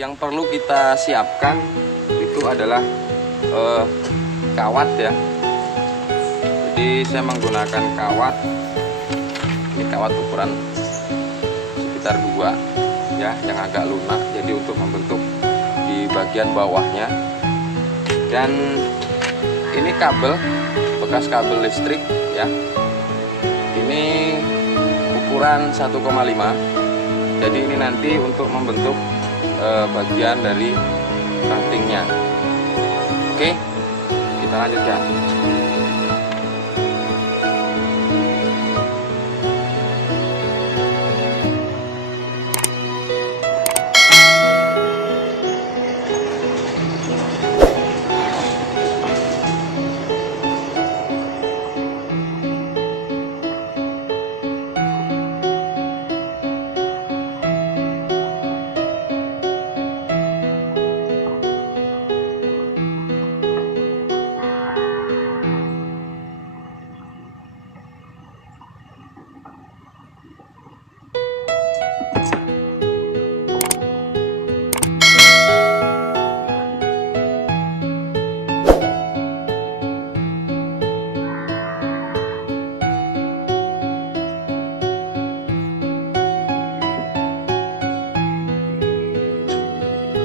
yang perlu kita siapkan itu adalah kawat ya. Jadi saya menggunakan kawat, ini kawat ukuran sekitar 2 ya, yang agak lunak, jadi untuk membentuk di bagian bawahnya. Dan ini kabel, bekas kabel listrik ya, ini ukuran 1,5. jadi ini nanti untuk membentuk bagian dari rantingnya. Oke, kita lanjut ya.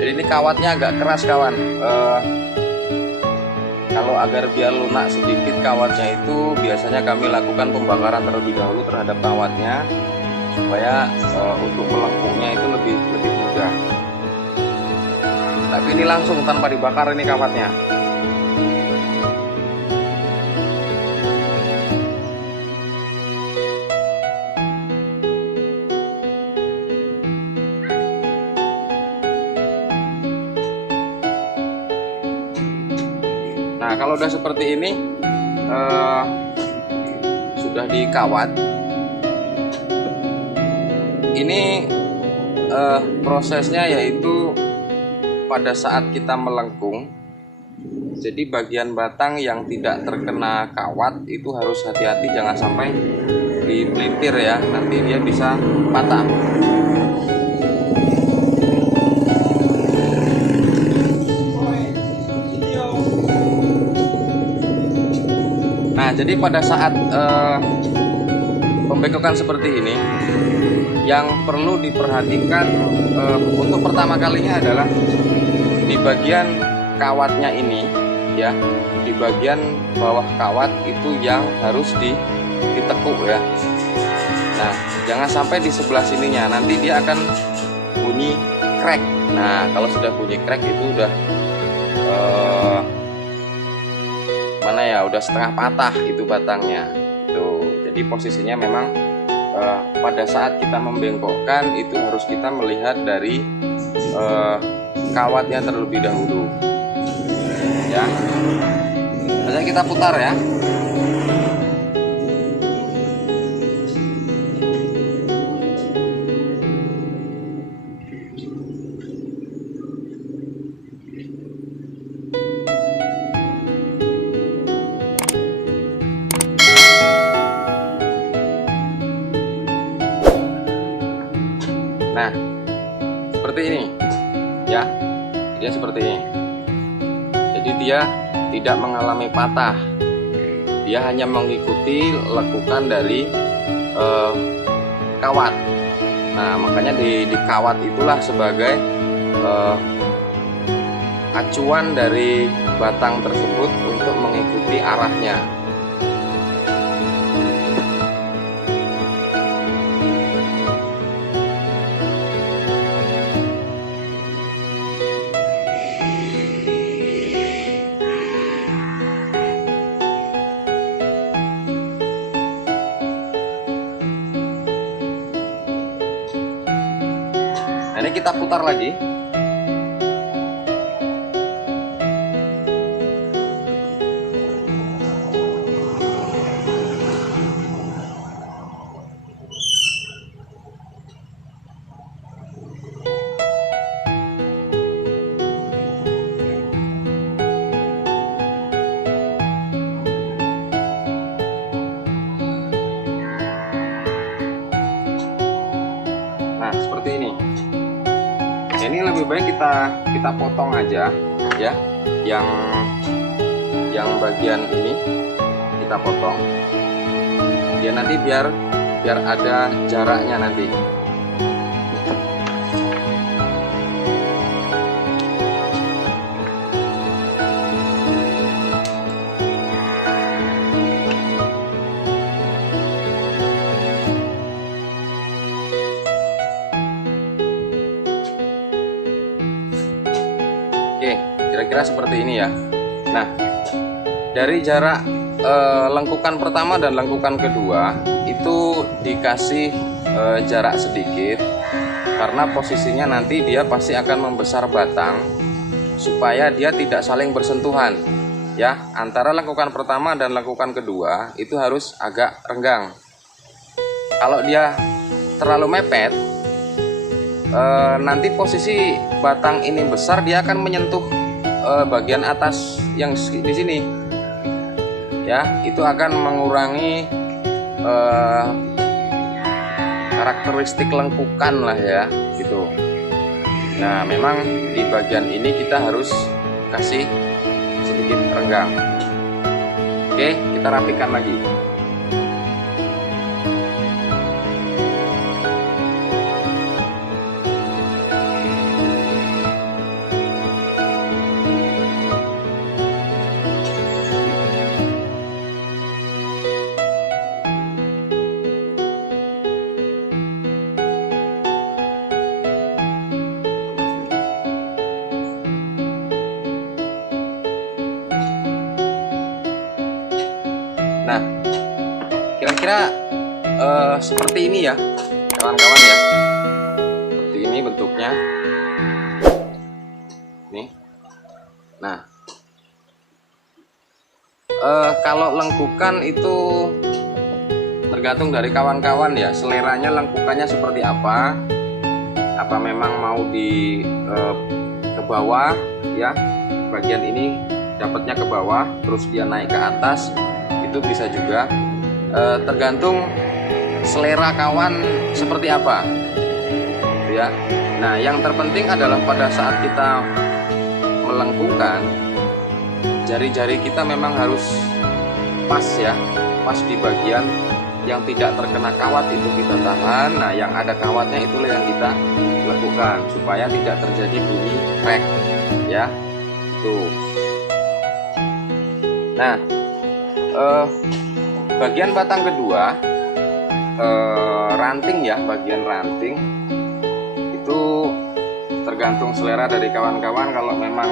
Jadi ini kawatnya agak keras kawan. Kalau agar biar lunak sedikit kawatnya itu, biasanya kami lakukan pembakaran terlebih dahulu terhadap kawatnya supaya untuk melengkungnya itu lebih mudah. Tapi ini langsung tanpa dibakar ini kawatnya. Nah, kalau udah seperti ini sudah dikawat, ini prosesnya yaitu pada saat kita melengkung, jadi bagian batang yang tidak terkena kawat itu harus hati-hati, jangan sampai dipelintir ya, nanti dia bisa patah. Nah, jadi pada saat pembekokan seperti ini, yang perlu diperhatikan untuk pertama kalinya adalah di bagian kawatnya ini ya, di bagian bawah kawat itu yang harus ditekuk ya. Nah, jangan sampai di sebelah sininya, nanti dia akan bunyi crack. Nah, kalau sudah bunyi crack itu udah mana ya, udah setengah patah itu batangnya tuh. Jadi posisinya memang pada saat kita membengkokkan itu harus kita melihat dari kawatnya terlebih dahulu ya. Saja kita putar ya. Nah, seperti ini ya, dia seperti ini. Jadi dia tidak mengalami patah, dia hanya mengikuti lekukan dari kawat. Nah, makanya di kawat itulah sebagai acuan dari batang tersebut untuk mengikuti arahnya. Nah, ini kita putar lagi. Nah, seperti ini. Oke. Ini lebih baik kita potong aja ya, yang bagian ini kita potong dia nanti biar ada jaraknya nanti. Oke, kira-kira seperti ini ya. Nah, dari jarak lengkukan pertama dan lengkukan kedua itu dikasih jarak sedikit karena posisinya nanti dia pasti akan membesar batang supaya dia tidak saling bersentuhan ya. Antara lengkukan pertama dan lengkukan kedua itu harus agak renggang. Kalau dia terlalu mepet, nanti posisi batang ini besar, dia akan menyentuh bagian atas yang di sini ya, itu akan mengurangi karakteristik lengkukan lah ya gitu. Nah, memang di bagian ini kita harus kasih sedikit renggang. Oke, kita rapikan lagi. Nah, kira-kira seperti ini ya kawan-kawan ya, seperti ini bentuknya nih. Nah, kalau lengkukan itu tergantung dari kawan-kawan ya, seleranya lengkukannya seperti apa memang mau di ke bawah ya, bagian ini dapatnya ke bawah terus dia naik ke atas, itu bisa juga, tergantung selera kawan seperti apa ya. Nah, yang terpenting adalah pada saat kita melengkungkan, jari-jari kita memang harus pas ya, pas di bagian yang tidak terkena kawat itu kita tahan. Nah, yang ada kawatnya itulah yang kita lakukan supaya tidak terjadi bunyi crack ya tuh. Nah, bagian batang kedua, ranting ya, bagian ranting itu tergantung selera dari kawan-kawan. Kalau memang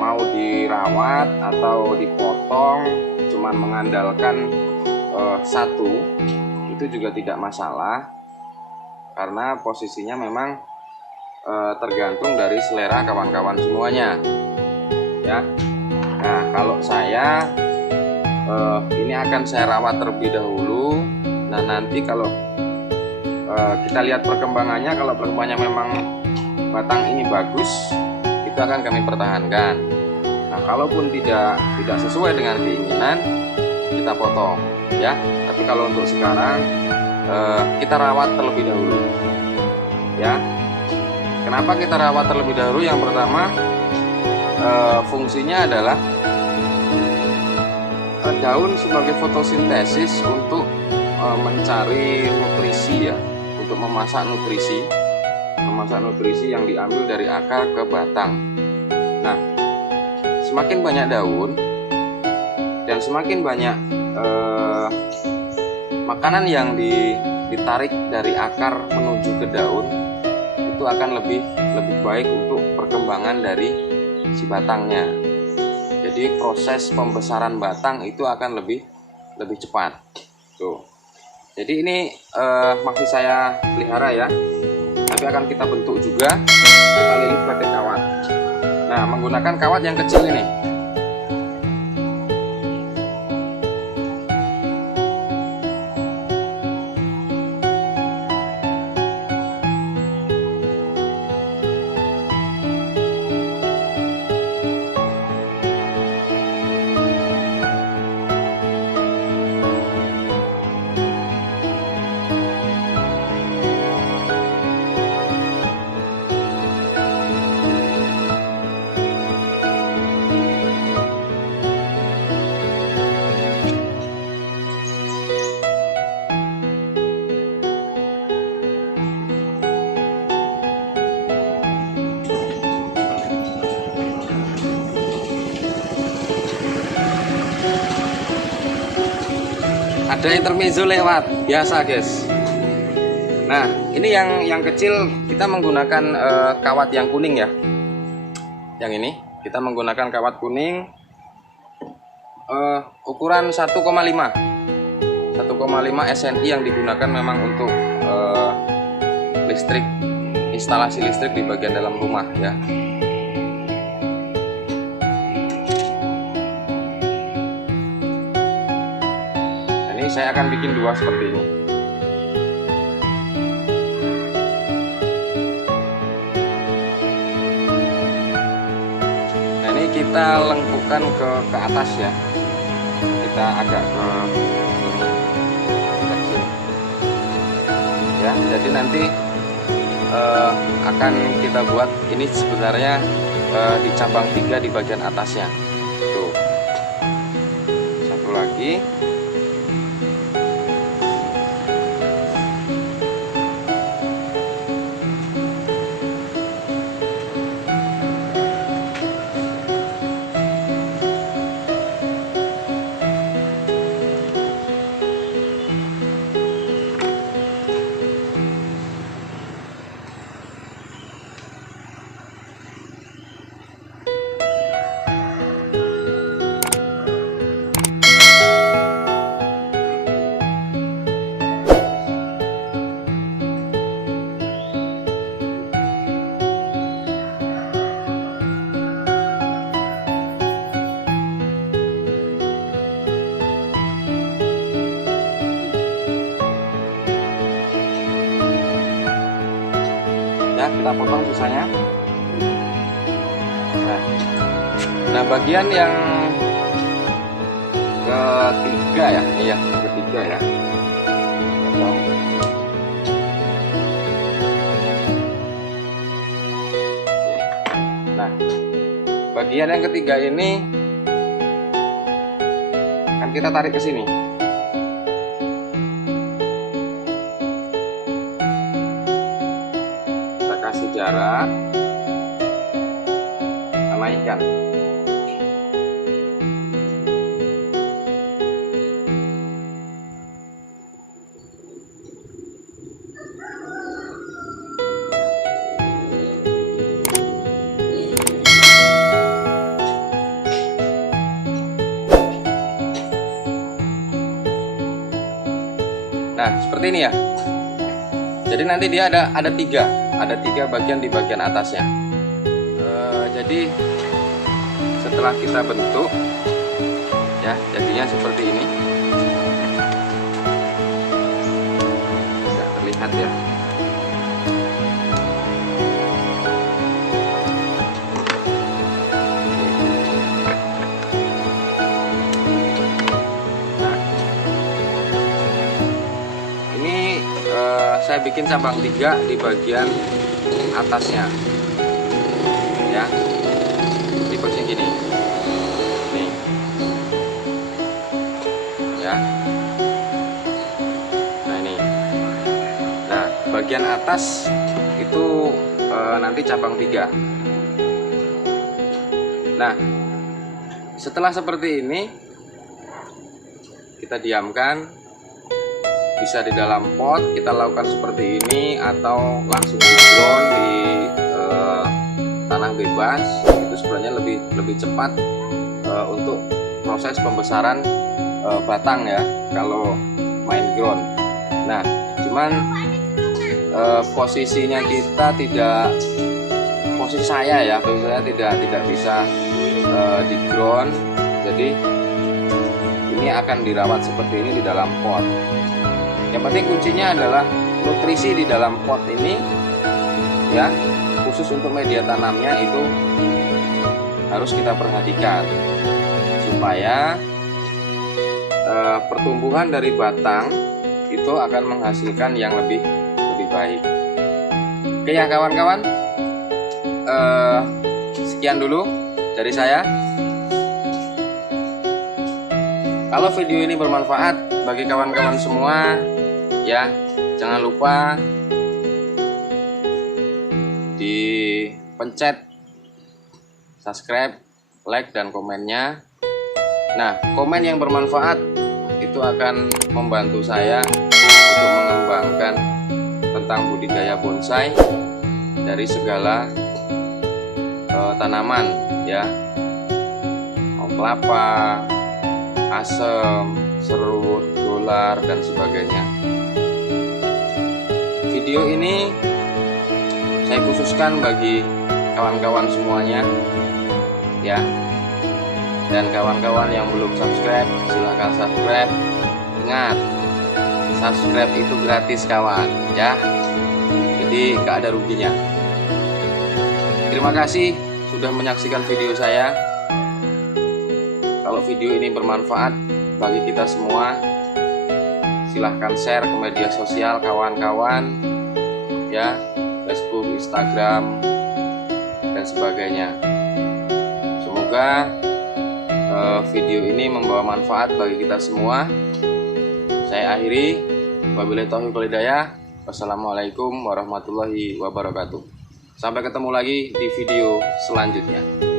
mau dirawat atau dipotong cuman mengandalkan satu, itu juga tidak masalah karena posisinya memang tergantung dari selera kawan-kawan semuanya ya. Nah, kalau saya ini akan saya rawat terlebih dahulu. Nah, nanti kalau kita lihat perkembangannya, kalau perkembangannya memang batang ini bagus, itu akan kami pertahankan. Nah, kalaupun tidak sesuai dengan keinginan, kita potong ya. Tapi kalau untuk sekarang kita rawat terlebih dahulu ya. Kenapa kita rawat terlebih dahulu? Yang pertama, fungsinya adalah daun sebagai fotosintesis untuk mencari nutrisi ya, untuk memasak nutrisi yang diambil dari akar ke batang. Nah, semakin banyak daun dan semakin banyak makanan yang ditarik dari akar menuju ke daun, itu akan lebih baik untuk perkembangan dari si batangnya. Jadi proses pembesaran batang itu akan lebih cepat tuh. Jadi ini masih saya pelihara ya, nanti akan kita bentuk juga, kita lilit pakai kawat. Nah, menggunakan kawat yang kecil ini. ada intermezzo lewat, biasa guys. Nah, ini yang kecil kita menggunakan kawat yang kuning ya. Yang ini kita menggunakan kawat kuning ukuran 1,5 SNI yang digunakan memang untuk listrik, instalasi listrik di bagian dalam rumah ya. Nah, ini saya akan bikin dua seperti ini. Nah, ini kita lengkukan ke atas ya. Kita agak ke sini ya. Jadi nanti akan kita buat ini sebenarnya di cabang 3 di bagian atasnya. Tuh. Satu lagi. Ya, kita potong sisanya. Nah, bagian yang ketiga ya, iya yang ketiga ya. Potong. Nah, bagian yang ketiga ini kan kita tarik ke sini. Kasih jarak sama ikan. Nah, seperti ini ya. Jadi nanti dia ada tiga bagian di bagian atasnya. Jadi setelah kita bentuk ya, jadinya seperti ini. Tidak terlihat ya. Nah, ini saya bikin cabang 3 di bagian atasnya ya, tipenya gini nih ya. Nah, ini, nah bagian atas itu nanti cabang 3. Nah, setelah seperti ini kita diamkan. Bisa di dalam pot kita lakukan seperti ini, atau langsung di ground di tanah bebas. Itu sebenarnya lebih cepat untuk proses pembesaran batang ya kalau main ground. Nah, cuman posisinya kita tidak, posisi saya ya, tidak bisa di ground. Jadi ini akan dirawat seperti ini di dalam pot. Yang penting kuncinya adalah nutrisi di dalam pot ini ya, khusus untuk media tanamnya itu harus kita perhatikan supaya pertumbuhan dari batang itu akan menghasilkan yang lebih baik. Oke ya kawan-kawan, sekian dulu dari saya. Kalau video ini bermanfaat bagi kawan-kawan semua ya, jangan lupa dipencet subscribe, like, dan komennya. Nah, komen yang bermanfaat itu itu akan membantu saya untuk mengembangkan tentang budidaya bonsai dari segala tanaman ya, mau kelapa, asem, serut, dolar dan sebagainya. Video ini saya khususkan bagi kawan-kawan semuanya ya, dan kawan-kawan yang belum subscribe silahkan subscribe. Ingat, subscribe itu gratis kawan ya, jadi gak ada ruginya. Terima kasih sudah menyaksikan video saya. Kalau video ini bermanfaat bagi kita semua, silahkan share ke media sosial kawan-kawan ya, Facebook, Instagram dan sebagainya. Semoga video ini membawa manfaat bagi kita semua. Saya akhiri, wabillahi taufiq wal hidayah. Wassalamualaikum warahmatullahi wabarakatuh. Sampai ketemu lagi di video selanjutnya.